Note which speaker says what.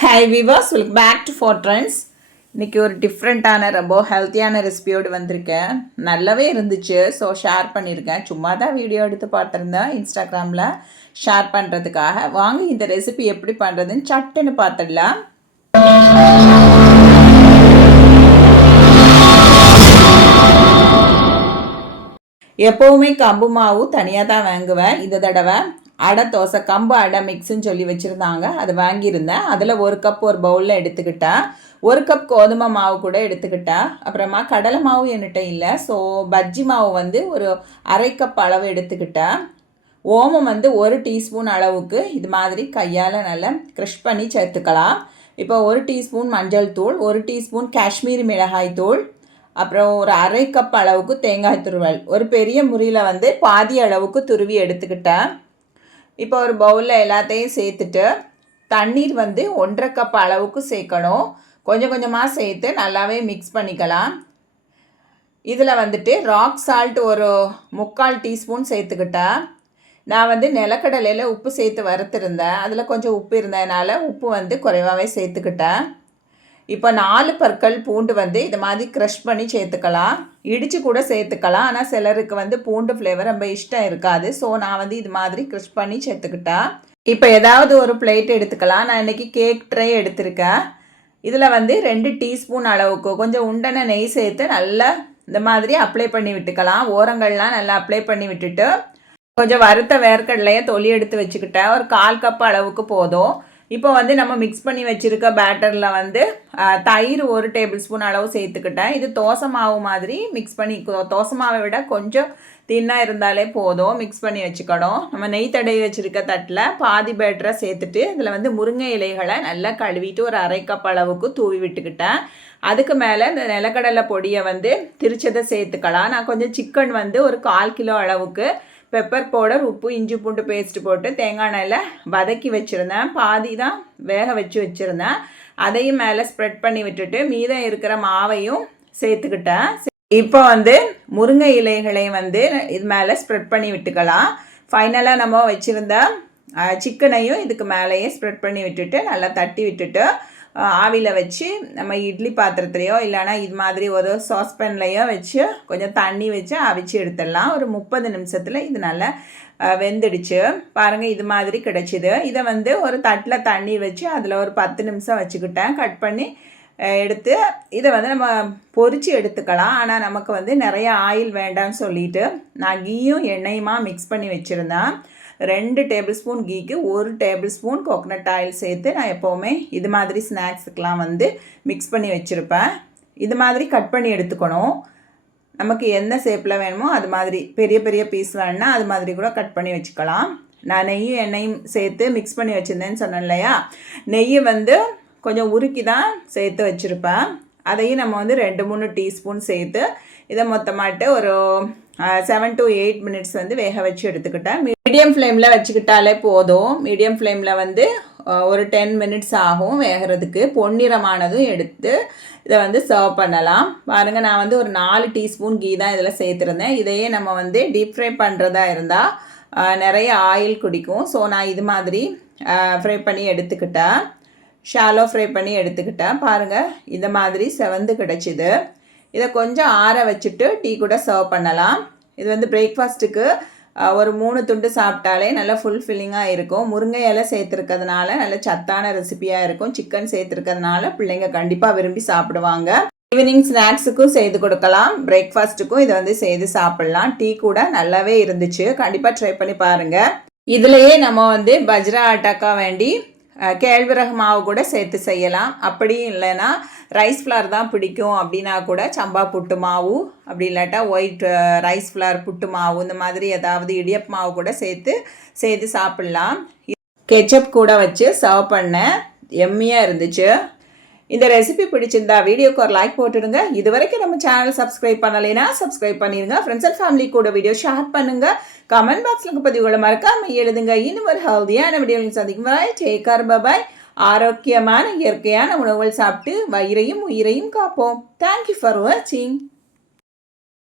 Speaker 1: Hi Vilas welcome back to four trends இன்றைக்கி ஒரு டிஃப்ரெண்ட்டான ரொம்ப ஹெல்த்தியான ரெசிபியோடு வந்திருக்கேன். நல்லாவே இருந்துச்சு. ஸோ ஷேர் பண்ணியிருக்கேன். சும்மா தான் வீடியோ எடுத்து பார்த்துருந்தேன். இன்ஸ்டாகிராமில் ஷேர் பண்ணுறதுக்காக வாங்க இந்த ரெசிபி எப்படி பண்ணுறதுன்னு சட்டுன்னு பார்த்துடலாம். எப்போவுமே கம்பு மாவு தனியாக தான் வாங்குவேன். இந்த தடவை அடை தோசை கம்பு அடை மிக்ஸுன்னு சொல்லி வச்சுருந்தாங்க. அது வாங்கியிருந்தேன். அதில் ஒரு கப் ஒரு பவுலில் எடுத்துக்கிட்டேன். ஒரு கப் கோதுமை மாவு கூட எடுத்துக்கிட்டேன். அப்புறமா கடலை மாவு என்கிட்ட இல்லை. ஸோ பஜ்ஜி மாவு வந்து ஒரு அரை கப் அளவு எடுத்துக்கிட்டேன். ஓமம் வந்து ஒரு டீஸ்பூன் அளவுக்கு இது மாதிரி கையால் நல்லா க்ரஷ் பண்ணி சேர்த்துக்கலாம். இப்போ ஒரு டீஸ்பூன் மஞ்சள் தூள் ஒரு டீஸ்பூன் காஷ்மீரி மிளகாய் தூள் அப்புறம் ஒரு அரை கப் அளவுக்கு தேங்காய் துருவல். ஒரு பெரிய முறியில் வந்து பாதி அளவுக்கு துருவி எடுத்துக்கிட்டேன். இப்போ ஒரு பவுலில் எல்லாத்தையும் சேர்த்துட்டு தண்ணீர் வந்து ஒன்றரை கப் அளவுக்கு சேர்க்கணும். கொஞ்சம் கொஞ்சமாக சேர்த்து நல்லாவே மிக்ஸ் பண்ணிக்கலாம். இதில் வந்துட்டு ராக் சால்ட் ஒரு முக்கால் டீஸ்பூன் சேர்த்துக்கிட்டேன் நான் வந்து நிலக்கடலையில் உப்பு சேர்த்து வறுத்துருந்தேன். அதில் கொஞ்சம் உப்பு இருந்ததுனால உப்பு வந்து குறைவாகவே சேர்த்துக்கிட்டேன். இப்போ நாலு பற்கள் பூண்டு வந்து இது மாதிரி க்ரஷ் பண்ணி சேர்த்துக்கலாம். இடித்து கூட சேர்த்துக்கலாம். ஆனால் சிலருக்கு வந்து பூண்டு ஃப்ளேவர் ரொம்ப இஷ்டம் இருக்காது. ஸோ நான் வந்து இது மாதிரி க்ரஷ் பண்ணி சேர்த்துக்கிட்டேன் இப்போ ஏதாவது ஒரு பிளேட் எடுத்துக்கலாம். நான் இன்றைக்கி கேக் ட்ரை எடுத்திருக்கேன். இதில் வந்து ரெண்டு டீஸ்பூன் அளவுக்கு கொஞ்சம் உண்டன நெய் சேர்த்து நல்லா இந்த மாதிரி அப்ளை பண்ணி விட்டுக்கலாம். ஓரங்கள்லாம் நல்லா அப்ளை பண்ணி விட்டுட்டு கொஞ்சம் வறுத்த வேர்க்கடலையை தொலி எடுத்து வச்சுக்கிட்டேன். ஒரு கால் கப் அளவுக்கு போதும். இப்போ வந்து நம்ம மிக்ஸ் பண்ணி வச்சுருக்க பேட்டரில் வந்து தயிர் ஒரு டேபிள் ஸ்பூன் அளவு சேர்த்துக்கிட்டேன். இது தோசை மாவு மாதிரி மிக்ஸ் பண்ணி தோசை மாவை விட கொஞ்சம் தின்னாக இருந்தாலே போதும். மிக்ஸ் பண்ணி வச்சுக்கணும். நம்ம நெய் தடவி வச்சுருக்க தட்டில் பாதி பேட்டரை சேர்த்துட்டு இதில் வந்து முருங்கை இலைகளை நல்லா கழுவிட்டு ஒரு அரை கப் அளவுக்கு தூவி விட்டுக்கிட்டேன். அதுக்கு மேலே இந்த நிலக்கடலை பொடியை வந்து திரிச்சதை சேர்த்துக்கலாம். நான் கொஞ்சம் சிக்கன் வந்து ஒரு கால் கிலோ அளவுக்கு பெப்பர் பவுடர் உப்பு இஞ்சி பூண்டு பேஸ்ட்டு போட்டு தேங்காய் எண்ணெயில் வதக்கி வச்சுருந்தேன். பாதி தான் வேக வச்சு வச்சுருந்தேன். அதையும் மேலே ஸ்ப்ரெட் பண்ணி விட்டுட்டு மீதம் இருக்கிற மாவையும் சேர்த்துக்கிட்டேன். இப்போ வந்து முருங்கை இலைகளையும் வந்து இது மேலே ஸ்ப்ரெட் பண்ணி விட்டுக்கலாம். ஃபைனலாக நம்ம வச்சுருந்த சிக்கனையும் இதுக்கு மேலேயே ஸ்ப்ரெட் பண்ணி விட்டுட்டு நல்லா தட்டி விட்டுட்டு ஆவியில் வச்சு நம்ம இட்லி பாத்திரத்துலையோ இல்லைனா இது மாதிரி ஒரு சாஸ்பேன்லையோ வச்சு கொஞ்சம் தண்ணி வச்சு அவிச்சு எடுத்துடலாம். ஒரு முப்பது நிமிஷத்தில் இது நல்லா வெந்துடுச்சு. பாருங்கள் இது மாதிரி கிடச்சிது. இதை வந்து ஒரு தட்டில் தண்ணி வச்சு அதில் ஒரு பத்து நிமிஷம் வச்சுக்கிட்டேன். கட் பண்ணி எடுத்து இதை வந்து நம்ம பொறிச்சு எடுத்துக்கலாம். ஆனால் நமக்கு வந்து நிறைய ஆயில் வேண்டாம்னு சொல்லிட்டு நான் கீயும் எண்ணெயுமா மிக்ஸ் பண்ணி வச்சுருந்தேன். ரெண்டு டேபிள் ஸ்பூன் கீக்கு ஒரு டேபிள் ஸ்பூன் கோகனட் ஆயில் சேர்த்து நான் எப்போவுமே இது மாதிரி ஸ்நாக்ஸுக்கெலாம் வந்து மிக்ஸ் பண்ணி வச்சுருப்பேன். இது மாதிரி கட் பண்ணி எடுத்துக்கணும். நமக்கு எந்த ஷேப்பில் வேணுமோ அது மாதிரி பெரிய பெரிய பீஸ் வேணுன்னா அது மாதிரி கூட கட் பண்ணி வச்சுக்கலாம். நான் நெய்யும் எண்ணெயும் சேர்த்து மிக்ஸ் பண்ணி வச்சுருந்தேன்னு சொன்னேன் இல்லையா? நெய் வந்து கொஞ்சம் உருக்கி தான் சேர்த்து வச்சுருப்பேன். அதையும் நம்ம வந்து ரெண்டு மூணு டீஸ்பூன் சேர்த்து இதை மொத்தமாட்டு ஒரு செவன் டு எயிட் மினிட்ஸ் வந்து வேக வச்சு எடுத்துக்கிட்டேன். மீடியம் ஃப்ளேமில் வச்சுக்கிட்டாலே போதும். மீடியம் ஃப்ளேமில் வந்து ஒரு டென் மினிட்ஸ் ஆகும் வேகிறதுக்கு. பொன்னிறமானதும் எடுத்து இதை வந்து சர்வ் பண்ணலாம். பாருங்கள் நான் வந்து ஒரு நாலு டீஸ்பூன் கீ தான் இதில் சேர்த்துருந்தேன். இதையே நம்ம வந்து டீப் ஃப்ரை பண்ணுறதா இருந்தால் நிறைய ஆயில் குடிக்கும். ஸோ நான் இது மாதிரி ஃப்ரை பண்ணி எடுத்துக்கிட்டேன். ஷாலோ ஃப்ரை பண்ணி எடுத்துக்கிட்டேன். பாருங்கள் இந்த மாதிரி செவந்து கிடச்சிது. இதை கொஞ்சம் ஆற வச்சுட்டு டீ கூட சர்வ் பண்ணலாம். இது வந்து பிரேக்ஃபாஸ்ட்டுக்கு ஒரு மூணு துண்டு சாப்பிட்டாலே நல்லா ஃபுல் ஃபில்லிங்காக இருக்கும். முருங்கை இலை சேர்த்துருக்கிறதுனால நல்ல சத்தான ரெசிபியாக இருக்கும். சிக்கன் சேர்த்துருக்கிறதுனால பிள்ளைங்க கண்டிப்பாக விரும்பி சாப்பிடுவாங்க. ஈவினிங் ஸ்நாக்ஸுக்கும் செய்து கொடுக்கலாம். பிரேக்ஃபாஸ்ட்டுக்கும் இதை வந்து செய்து சாப்பிட்லாம். டீ கூட நல்லாவே இருந்துச்சு. கண்டிப்பாக ட்ரை பண்ணி பாருங்கள் இதுலேயே நம்ம வந்து பஜ்ரா ஆட்டாக்கா வேண்டி கேழ்வரகு மாவு கூட சேர்த்து செய்யலாம். அப்படியும் இல்லைன்னா ரைஸ் ஃப்ளார் தான் பிடிக்கும். அப்படின்னா கூட சம்பா புட்டு மாவு அப்படி இல்லாட்டா ஒயிட் ரைஸ் ஃப்ளார் புட்டு மாவு இந்த மாதிரி ஏதாவது இடியப் மாவு கூட சேர்த்து சேர்த்து சாப்பிட்லாம். கெச்சப் கூட வச்சு சர்வ் பண்ணேன் எம்மியாக இருந்துச்சு. இந்த ரெசிபி பிடிச்சிருந்தா வீடியோக்கு ஒரு லைக் போட்டுடுங்க. இது வரைக்கும் நம்ம சேனல் சப்ஸ்கிரைப் பண்ணலைன்னா சப்ஸ்கிரைப் பண்ணிடுங்க ஃப்ரெண்ட்ஸ் அண்ட் ஃபேமிலி கூட வீடியோ ஷேர் பண்ணுங்க. கமெண்ட் பாக்ஸில் பதிவுகளை மறக்காம எழுதுங்க. இன்னும் ஒரு ஹெல்தியான வீடியோவில் சந்திக்கும் வரை டேக்கார் பபாய் ஆரோக்கியமான இயற்கையான உணவுகள் சாப்பிட்டு வயிறையும் உயிரையும் காப்போம். தேங்க்யூ ஃபார் வாட்சிங்